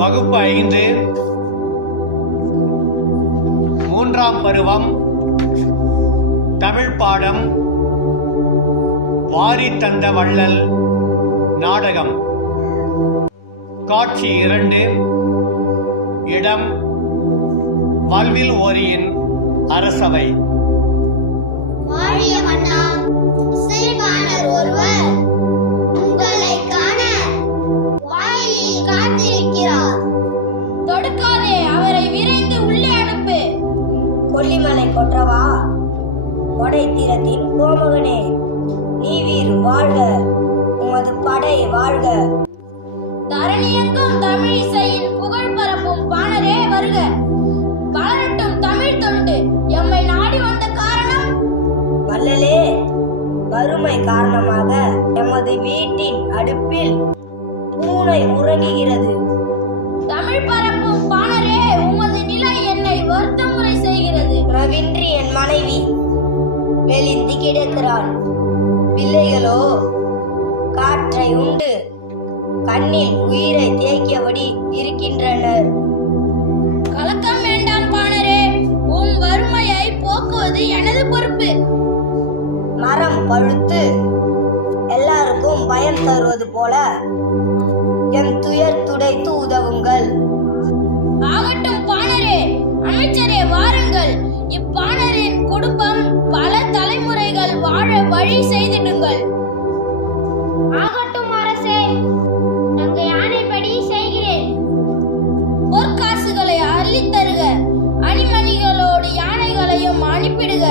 வகுப்பு 5 மூன்றாம் பருவம் தமிழ் பாடம் வாரி தந்த வள்ளல் நாடகம். காட்சி 2. இடம் வல்வில் ஓரியின் அரசவை. வாழிய மன்னா, இசைவாணர் ஒருவர் உங்களை காண வாயிலில் காத்திருக்கிறார். தொடுக்காதே, அவரை விரைந்து உள்ளே அனுப்பு. கொல்லிமலை கொற்றவா, கொடைத்திரத்தின் கோமகனே, நீவீர் வாழ்க, உமது படை வாழ்க. தரணியெங்கும் தமிழ் இசையின் புகழ் பரப்பும் பாணரே வருக. வளரட்டும் தமிழ் தொண்டு. எம்மை நாடி வந்த காரணம்? வள்ளலே, வறுமை காரணமாக எமது வீட்டின் அடுப்பில் பூனை உறங்குகிறது. தமிழ் பரப்பும் பாணரே, உமது நிலை என்னை வருத்தமுறை செய்கிறது. உணவின்றி என் மனைவி மெலிந்து கிடக்கிறாள். பிள்ளைகளோ காற்றை உண்டு கண்ணில் உயிரை தேய்க்கபடி இருக்கின்றனர். கலக்கம் வேண்டாம் பாணரே, உம் வறுமையை போக்குவது எனது பொறுப்பு. மரம் பழுத்து எல்லாருக்கும் பயம் தருவது போல எம் துயர் துடைத்து உதவுங்கள். ஆகட்டும் பாணரே, அமைச்சரே வாருங்கள். இப்பாணரின் குடும்பம் பல தலைமுறைகள் வாழ வழி செய்திடுங்கள். ஆகட்டும் அரசே, தங்கள் யானைப்படி செய்கிறேன். பொற்காசுகளை அள்ளித்தருக, அணிமணிகளோடு யானைகளையும் அனுப்பிடுக.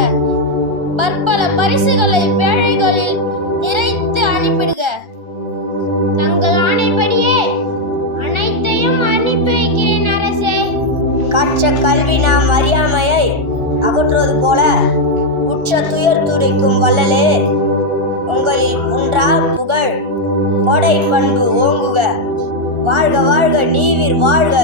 பற்பல பரிசுகளை பேழைகளில் நிறைத்து அனுப்பிடுக. தங்கள் ஆணைப்படியே அனைத்தையும் அனுப்பி வைக்கிறேன் அரசே. கற்ற கல்வி நாம் அறியாமையை அகற்றுவது போல உற்ற துயர் துடைக்கும் வள்ளலே, உங்களில் ஒன்றா புகழ் கொடை பண்பு ஓங்குக. வாழ்க வாழ்க, நீவீர் வாழ்க.